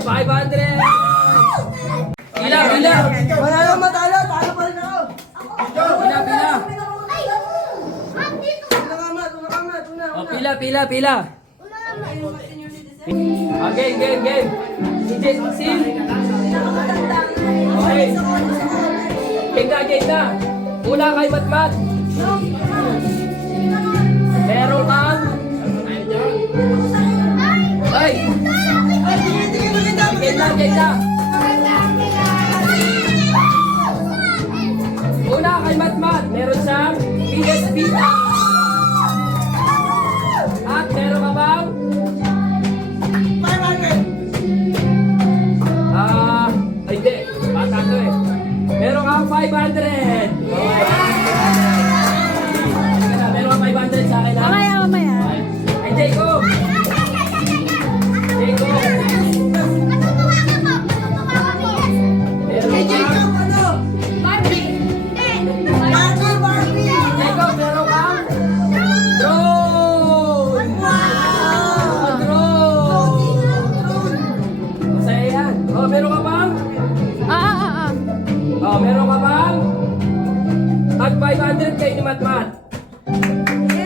500! Pila, pila! Wala nang matalo, talo pa rin ako. Pila, pila! Oh, pila, pila, pila! Okay, game, game! Sin! Okay! Game na, game na! Una kay Matmat! Meron kang... Ay! Game na, game na! Una kay Matmat, meron siyang PS Vita. At meron ka bang? Ay hindi, bata to eh. Meron kang 500. Meron kang 500 sa akin ha? Mamaya, mamaya. Ay, Jacob! Jacob! Meron kang... Jacob, meron kang drone! Drone! Masaya yan. Oh, meron ka bang? Oh, meron ka bang? Tag 500 kayo ni Matmat.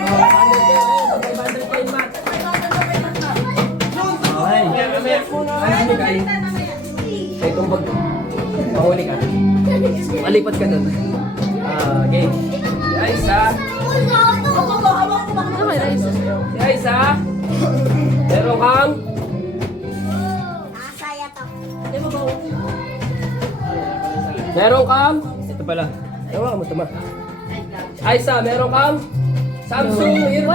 Oh, 500 kayo ni Mat. Okay. Ay, hindi kayo. Kaya itong bag. Mahuli ka. Malipat ka dun. Okay. Guys, ha? Guys, ha? Meron kang... Meron kang... Ito pala. Ewan ka mo ito, ma. Aisa, meron kang... Samsung Earbuds.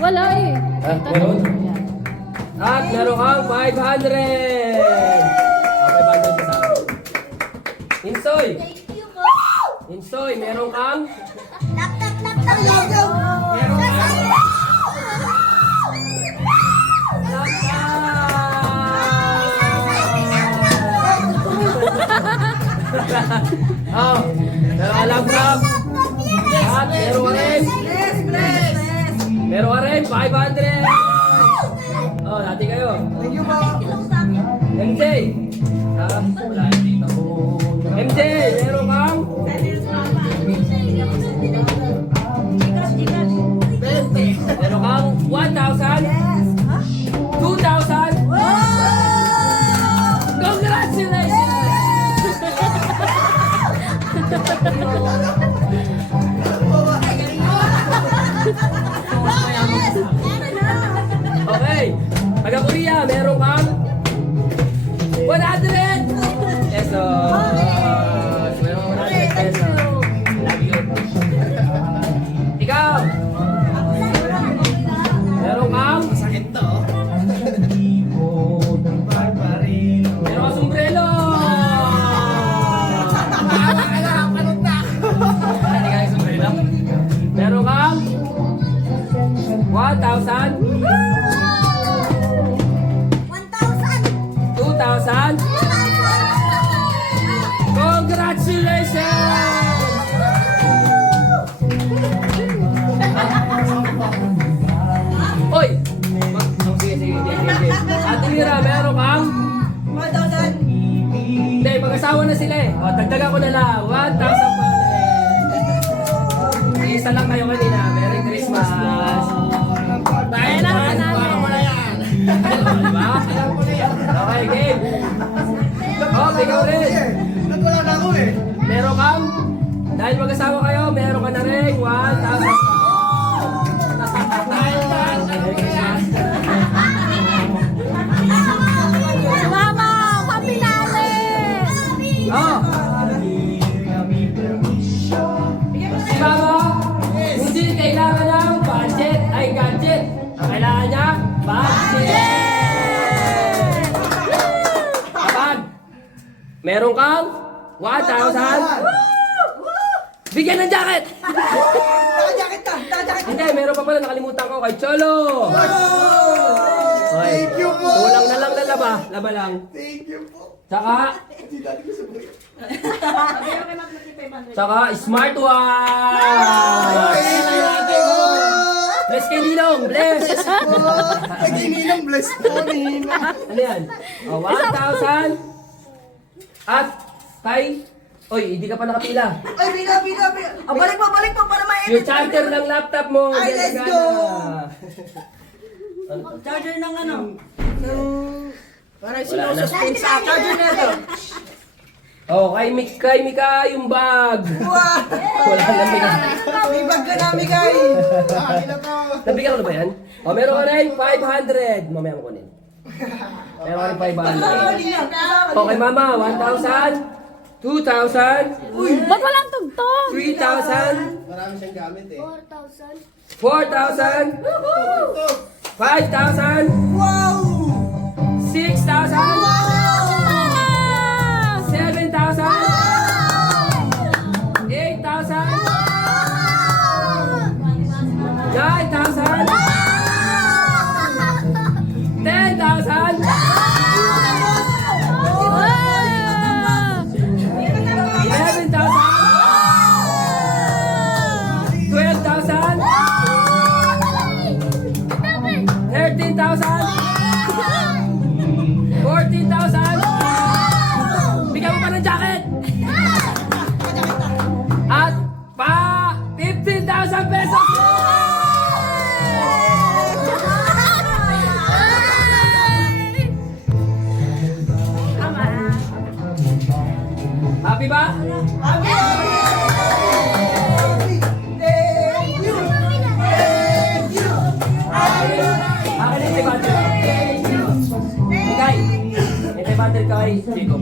Wala eh. Ah, meron? At meron kang 500. Okay, 500 ka sa akin. Insoy. Insoy, meron kang... Oh, meron ka laptop. At meron ka rin. Meron ka rin, 500. Oh, dati kayo. Thank you po. MJ. Wala dito. MJ, meron kang? Meron kang 1,000? 2,000? Congratulations! Okay, taga-Korea, meron kang 100 pesos. Meron kang 100 pesos. Love you. Ikaw, meron kang sakit to. Meron kang sombrero. Meron kang 1,000? 2,000? Congratulations! Oy! Sige, sige, sige. Ate Mira, meron kang? 1,000. Hindi, mag-asawa na sila eh. O, dagdagan ko na lang. 1,000 pa ulit. Isa lang kayo kanina. Merry Christmas! Dahil naman, parang wala yan. Diba? Okay, game. Okay, ikaw rin. Nagwala na ako eh. Meron kang, dahil mag-asawa kayo, meron ka na rin 1,000. Mama, papinali! Oh! Si Mama, hindi kailangan ng budget ay gadget. Ang kailangan niya, budget! Kapag meron kang 1,000, bigyan ng jacket! Naka-jacket ka, naka-jacket. Hindi, meron pa pala, nakalimutan ko kay Cholo! Okay. Thank you po. Kulang na lang na laba. Laba lang. Thank you po. Tsaka, Hindi dati ko sa buhay. tsaka smartwatch! Bless kay Ninong! Bless! Ay, di Ninong, bless po, Ninong. Ano yan? Oh, 1,000 at kay... Oy, hindi ka pa nakapila. Ay, bila. Balik pa, para ma-edit. Yung charger ng laptop mo. Ay, let's gagana. go! Charger ng ano? Parang Wala na. sinususpense sa charger na ito. Oh, kay Mika yung bag. Wow! Wala na bigyan. May bag ka namin, kay. Nabigyan ko na ba yan? Oh, meron ka rin 500. Mamaya mo kunin. Meron ka rin 500. Okay, mama, 1,000. 2,000. Ba't walang tugtog? 3,000. Marami siyang gamit eh. 4,000. 5,000. Wow! 6,000. 7,000. 8,000. 9,000. 10,000. 14,000. Bigyan mo pa ng jacket. At pa 15,000 pesos. Happy ba? Akin yung tibander. Bigay. May tibander ka kay Jacob.